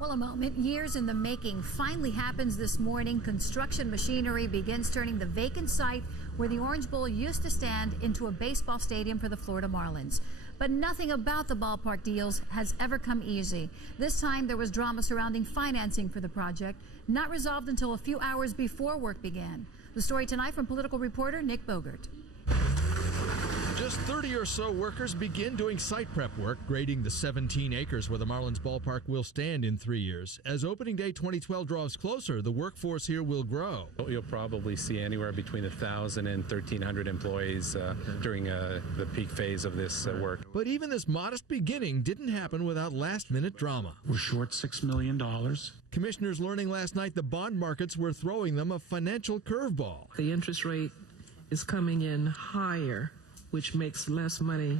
Well, a moment years in the making finally happens this morning. Construction machinery begins turning the vacant site where the Orange Bowl used to stand into a baseball stadium for the Florida Marlins. But nothing about the ballpark deals has ever come easy. This time there was drama surrounding financing for the project, not resolved until a few hours before work began. The story tonight from political reporter Nick Bogert. Just 30 or so workers begin doing site prep work, grading the 17 acres where the Marlins ballpark will stand in 3 years. As opening day 2012 draws closer, the workforce here will grow. You'll probably see anywhere between 1,000 and 1,300 employees during the peak phase of this work. But even this modest beginning didn't happen without last-minute drama. We're short $6 million. Commissioners learning last night the bond markets were throwing them a financial curveball. The interest rate is coming in higher, which makes less money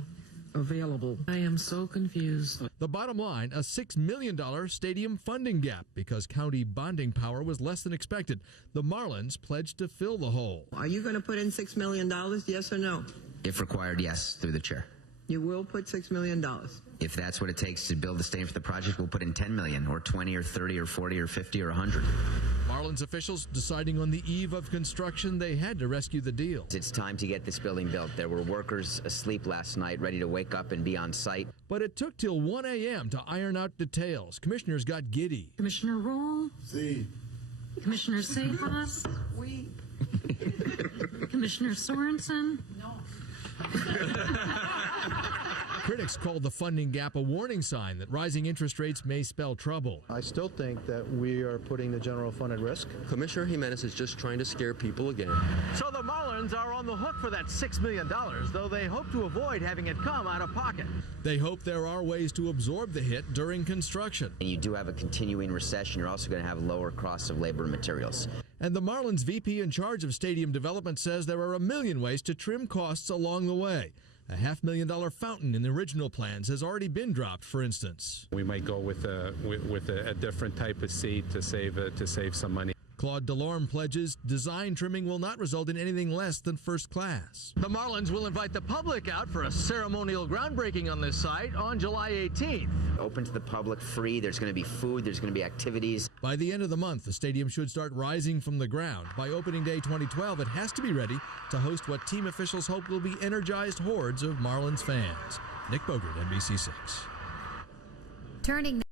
available. I am so confused. The bottom line, a $6 million stadium funding gap because county bonding power was less than expected. The Marlins pledged to fill the hole. Are you going to put in $6 million, yes or no? If required, yes, through the chair. You will put $6 million. If that's what it takes to build the stadium for the project, we'll put in 10 million or 20 or 30 or 40 or 50 or 100. Marlins officials deciding on the eve of construction they had to rescue the deal. It's time to get this building built. There were workers asleep last night, ready to wake up and be on site. But it took till 1 a.m. to iron out details. Commissioners got giddy. Commissioner Roll. See. Commissioner Sejas. We. Commissioner Sorensen. No. Critics called the funding gap a warning sign that rising interest rates may spell trouble. I still think that we are putting the general fund at risk. Commissioner Jimenez is just trying to scare people again. So the Marlins are on the hook for that $6 million, though they hope to avoid having it come out of pocket. They hope there are ways to absorb the hit during construction. And you do have a continuing recession. You're also going to have lower costs of labor and materials. And the Marlins VP in charge of stadium development says there are a million ways to trim costs along the way. A $500,000 fountain in the original plans has already been dropped, for instance. We might go with a different type of seat to save some money. Claude Delorme pledges design trimming will not result in anything less than first class. The Marlins will invite the public out for a ceremonial groundbreaking on this site on July 18th. Open to the public, free. There's going to be food. There's going to be activities. By the end of the month, the stadium should start rising from the ground. By opening day 2012, it has to be ready to host what team officials hope will be energized hordes of Marlins fans. Nick Bogert, NBC6. Turning